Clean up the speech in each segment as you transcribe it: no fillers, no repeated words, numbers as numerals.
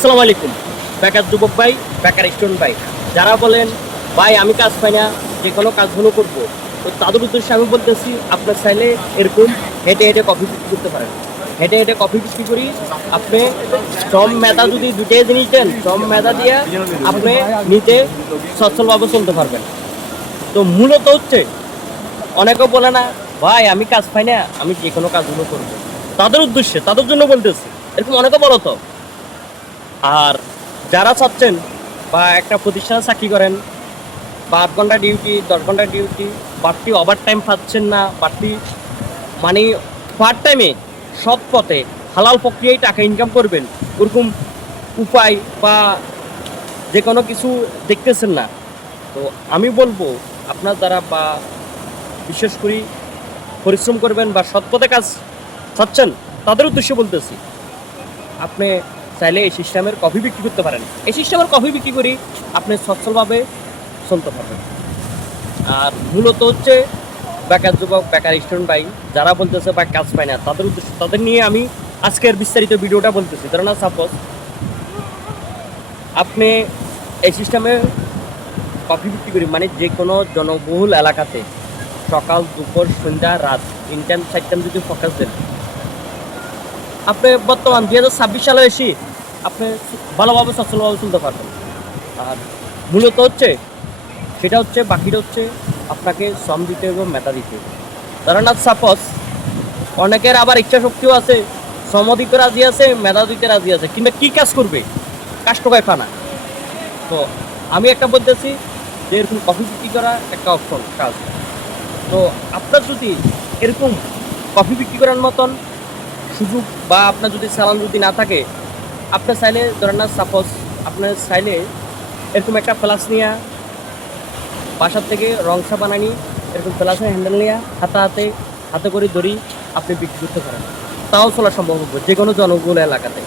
আসসালামু আলাইকুম। বেকার যুবক ভাই, বেকার স্টুডেন্ট ভাই, যারা বলেন ভাই আমি কাজ পাই না, যে কোনো কাজগুলো করবো, তো তাদের উদ্দেশ্যে আমি বলতেছি আপনার চাইলে এরকম হেঁটে হেঁটে কফি বিক্রি করতে পারেন। হেঁটে হেঁটে কফি বিক্রি করি আপনি শ্রম মেধা যদি দুইটাই জিনিস দেন, শ্রম মেধা দিয়ে আপনি নিজে সচ্ছলভাবে চলতে পারবেন। তো মূলত হচ্ছে অনেকে বলে না ভাই আমি কাজ পাই না, আমি যে কোনো কাজগুলো করবো, তাদের উদ্দেশ্যে তাদের জন্য বলতেছি। এরকম অনেকে বলো তো। আর যারা চাচ্ছেন বা একটা প্রতিষ্ঠানে চাকরি করেন বা 8 ঘন্টা ডিউটি, 10 ঘন্টা ডিউটি, বাড়তি ওভার টাইম পাচ্ছেন না, বাড়তি মানে পার্ট টাইমে সৎ পথে হালাল প্রক্রিয়ায় টাকা ইনকাম করবেন, ওরকম উপায় বা যে কোনো কিছু দেখতেছেন না, তো আমি বলবো আপনার দ্বারা বা বিশেষ করে পরিশ্রম করবেন বা সৎ পথে কাজ চাচ্ছেন, তাদের উদ্দেশ্যে বলতেছি আপনি চাইলে এই সিস্টেমের কফি বিক্রি করতে পারেন। এই সিস্টেমের কফি বিক্রি করি আপনি সচ্ছলভাবে চলতে পারবেন। আর মূলত হচ্ছে বেকার যুবক, বেকার স্টুডেন্ট ভাই, যারা বলতেছে বা কাজ পায় না, তাদের উদ্দেশ্যে তাদের নিয়ে আমি আজকের বিস্তারিত ভিডিওটা বলতেছি। ধরুন না, সাপোজ আপনি এই সিস্টেমে কফি বিক্রি করি মানে যে কোনো জনবহুল এলাকাতে সকাল, দুপুর, সন্ধ্যা, রাত 3 টাইম 4 টাইম যদি ফোকাস দেন, আপনি বর্তমান 2026 সালে এসে আপনি ভালোভাবে সচ্ছলভাবে চলতে পারবেন। আর মূলত হচ্ছে সেটা হচ্ছে বাকিটা হচ্ছে আপনাকে শ্রম দিতে হবে, মেধা দিতে হবে। ধরেন আজ সাপোজ অনেকের আবার ইচ্ছা শক্তিও আছে, শ্রম দিতে রাজি আছে, মেধা দিতে রাজি আছে, কিন্তু কি কাজ করবে, কাজটুকায় ফানা। তো আমি একটা বলতেছি যে এরকম কফি বিক্রি করা একটা অপশন কাজ। তো আপনার যদি এরকম কফি বিক্রি করার মতন সুযোগ বা আপনার যদি চালান যদি না থাকে, আপনার চাইলে ধরেন না, সাপোজ আপনার চাইলে এরকম একটা ফ্লাস নিয়ে বাসার থেকে রংসা বানানি, এরকম ফ্লাসের হ্যান্ডেল নিয়ে হাতে করে দড়ি আপনি বিক্রি করতে পারেন। তাও চলা সম্ভব হবে যে কোনো জনবহুল এলাকাতে,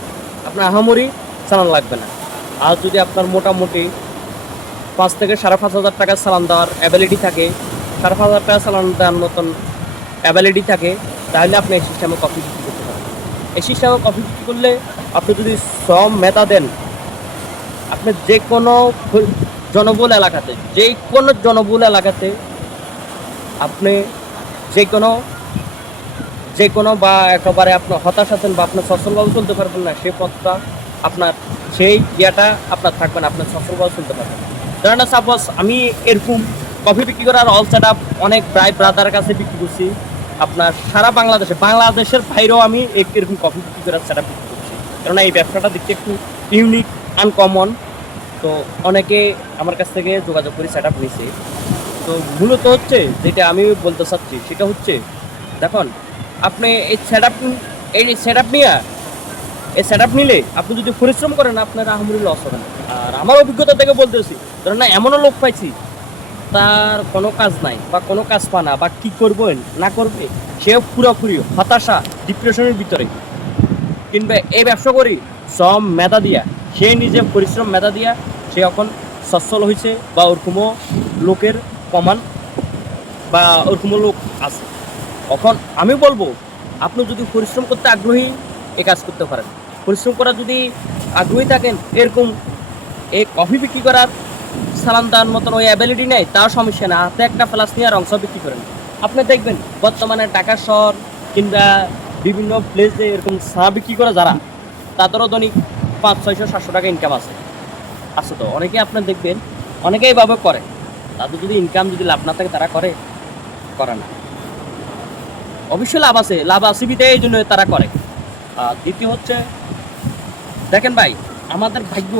আপনার আহামরি চালান লাগবে না। আর যদি আপনার মোটামুটি 5 থেকে 5,500 টাকা চালান দেওয়ার অ্যাবিলিটি থাকে, 5,500 টাকা চালান দেওয়ার মতন অ্যাবিলিটি থাকে, তাহলে আপনি এই সিস্টেমে কফি বিক্রি করতে পারেন। এই সিস্টেমে কফি বিক্রি করলে আপনি যদি শ্রম মেধা দেন, আপনি যে কোনো জনবহুল এলাকাতে আপনি যে কোনো বা একেবারে আপনার হতাশ আছেন বা আপনার সচ্ছলভাবে চলতে পারবেন না, সেই পথটা আপনার সেই ইয়াটা আপনার থাকবে না, আপনার সচ্ছলভাবে চলতে পারবেন। ধরেন না, সাপোজ আমি এরকম কফি বিক্রি করার অল সেট আপ অনেক প্রায় ব্রাদারের কাছে বিক্রি করছি, আপনার সারা বাংলাদেশের বাইরেও আমি এরকম কফি বিক্রি করার সেট আপ বিক্রি করছি। কেননা এই ব্যবসাটা দেখতে একটু ইউনিক, আনকমন। তো অনেকে আমার কাছ থেকে যোগাযোগ করে সেট আপ নিয়েছে। তো মূলত হচ্ছে যেটা আমি বলতে চাচ্ছি সেটা হচ্ছে, দেখুন আপনি এই সেট আপ নিলে আপনি যদি পরিশ্রম করেন, আপনার আহামরি লস হবে না। আর আমার অভিজ্ঞতা থেকে বলতেছি, ধরেন না, এমনও লোক পাইছি তার কোনো কাজ নাই বা কোনো কাজ পা না বা কী করবে না করবে, সে পুরোপুরি হতাশা, ডিপ্রেশনের ভিতরে, কিংবা এই ব্যবসা করি শ্রম মেধা দিয়া, সে নিজে পরিশ্রম মেধা দিয়া সে এখন সচ্ছল হয়েছে বা ওরকমও লোকের প্রমাণ বা ওরকমও লোক আছে। এখন আমি বলবো আপনি যদি পরিশ্রম করতে আগ্রহী, এই কাজ করতে পারেন। পরিশ্রম করা যদি আগ্রহী থাকেন, এরকম এই কফি বিক্রি করার সালান দেওয়ার মতন ওই অ্যাবিলিটি নেই, তার সমস্যা না, হাতে একটা ফ্লাস নিয়ে আর অংশ বিক্রি করেন। আপনি দেখবেন বর্তমানে ঢাকা শহর কিংবা বিভিন্ন প্লেসে এরকম চা বিক্রি করে যারা, তাদেরও দৈনিক 500, 600, 700 টাকা ইনকাম আছে। তো অনেকেই আপনার দেখবেন অনেকেই এইভাবে করে, তাদের যদি ইনকাম যদি লাভ না থাকে তারা করে না। অবশ্যই লাভ আছে বিধে এই জন্য তারা করে। আর দ্বিতীয় হচ্ছে, দেখেন ভাই, আমাদের ভাগ্য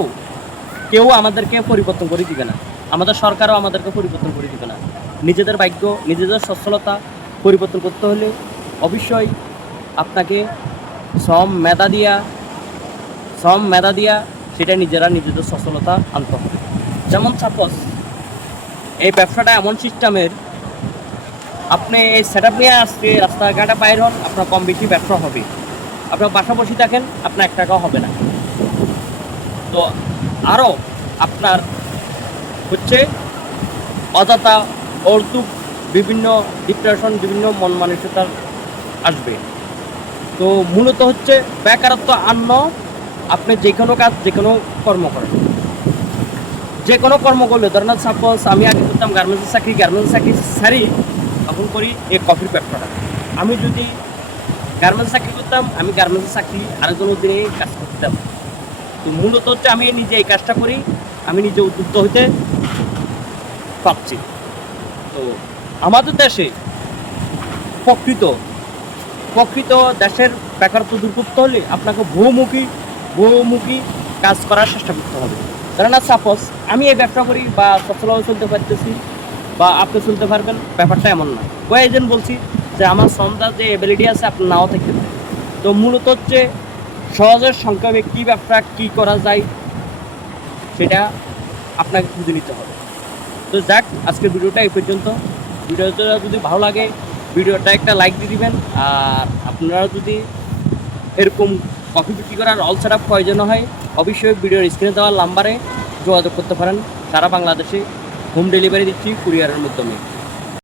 কেউ আমাদেরকে পরিবর্তন করে দিবে না, আমাদের সরকারও আমাদেরকে পরিবর্তন করে দিবে না। নিজেদের ভাগ্য, নিজেদের সচ্ছলতা পরিবর্তন করতে হলে অবশ্যই আপনাকে শ্রম মেধা দিয়া সেটা নিজেদের সচ্ছলতা আনতে হবে। যেমন সাপোজ এই ব্যবসাটা এমন সিস্টেমের, আপনি এই সেট আপ নিয়ে আসছে রাস্তাঘাটে বাইর হন, আপনার কম বেশি ব্যবসা হবে। আপনার বাসা বসে থাকেন, আপনার 1 টাকাও হবে না। তো আরও আপনার হচ্ছে অযথা অর্থুক বিভিন্ন ডিপ্রেশন, বিভিন্ন মন মানসিকতা আসবে। তো মূলত হচ্ছে বেকারত্ব আন্ন আপনি যে কোনো কাজ যে কোনো কর্ম করেন, যে কোনো কর্ম করলে ধরেন সাপোজ আমি আগে করতাম গার্মেন্টসের চাকরি ছাড়ি এখন করি এই কফির ব্যবসাটা। আমি যদি গার্মেন্টস চাকরি করতাম, আমি গার্মেন্টসের চাকরি আরেকজন অধীনে কাজ করতাম। তো মূলত হচ্ছে আমি নিজে এই কাজটা করি, আমি নিজে উদ্যুক্ত হইতে পারছি। তো আমাদের দেশে প্রকৃত প্রকৃত দেশের বেকারত্ব দূর করতে হলে আপনাকে বহুমুখী কাজ করার চেষ্টা করতে হবে। ধরেন সাপোজ আমি এই ব্যবসা করি বা সফলভাবে চলতে পারতেছি বা আপনি চলতে পারবেন, ব্যাপারটা এমন না। কয়েকজন বলছি যে আমার সন্তান যে এবিলিটি আছে আপনার নাও থাকতে পারে। তো মূলত হচ্ছে সহজের সংক্ষেপে কী ব্যবসা কী করা যায় সেটা আপনাকে খুঁজে নিতে হবে। তো যাক, আজকের ভিডিওটা এই পর্যন্ত। ভিডিওটা যদি ভালো লাগে ভিডিওটা একটা লাইক দিয়ে দিবেন। আর আপনারা যদি এরকম কফি বিক্রি করার অল সেট আপ প্রয়োজন হয় অবশ্যই ভিডিওর স্ক্রিনে দেওয়ার নাম্বারে যোগাযোগ করতে পারেন। সারা বাংলাদেশে হোম ডেলিভারি দিচ্ছি কুরিয়ারের মাধ্যমে।